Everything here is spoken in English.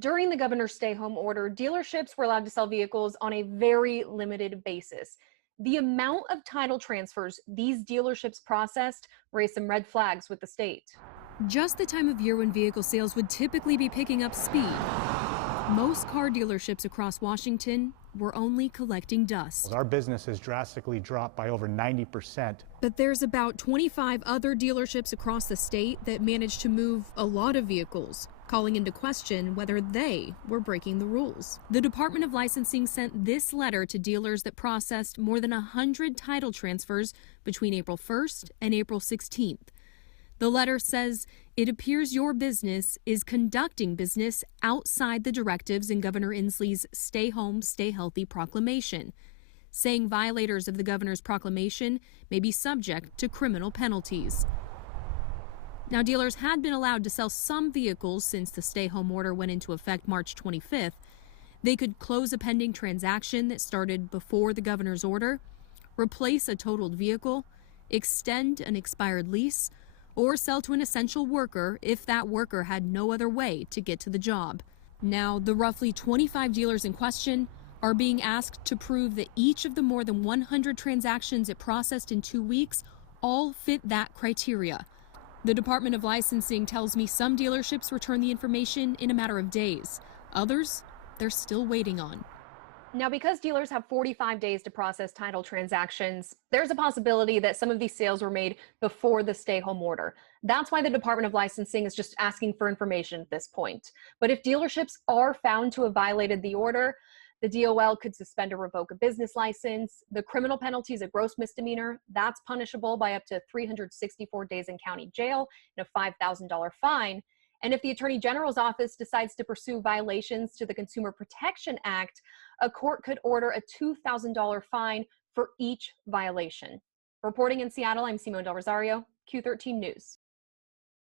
During the governor's stay-home order, dealerships were allowed to sell vehicles on a very limited basis. The amount of title transfers these dealerships processed raised some red flags with the state. Just the time of year when vehicle sales would typically be picking up speed. Most car dealerships across Washington were only collecting dust. Our business has drastically dropped by over 90%. But there's about 25 other dealerships across the state that managed to move a lot of vehicles, calling into question whether they were breaking the rules. The Department of Licensing sent this letter to dealers that processed more than 100 title transfers between April 1st and April 16th. The letter says it appears your business is conducting business outside the directives in Governor Inslee's Stay Home, Stay Healthy proclamation, saying violators of the governor's proclamation may be subject to criminal penalties. Now, dealers had been allowed to sell some vehicles since the stay-home order went into effect March 25th. They could close a pending transaction that started before the governor's order, replace a totaled vehicle, extend an expired lease, or sell to an essential worker if that worker had no other way to get to the job. Now, the roughly 25 dealers in question are being asked to prove that each of the more than 100 transactions it processed in 2 weeks all fit that criteria. The Department of Licensing tells me some dealerships return the information in a matter of days. Others, they're still waiting on. Now, because dealers have 45 days to process title transactions, there's a possibility that some of these sales were made before the stay-home order. That's why the Department of Licensing is just asking for information at this point. But if dealerships are found to have violated the order, the DOL could suspend or revoke a business license. The criminal penalty is a gross misdemeanor. That's punishable by up to 364 days in county jail and a $5,000 fine. And if the Attorney General's office decides to pursue violations to the Consumer Protection Act, a court could order a $2,000 fine for each violation. Reporting in Seattle, I'm Simone Del Rosario, Q13 News.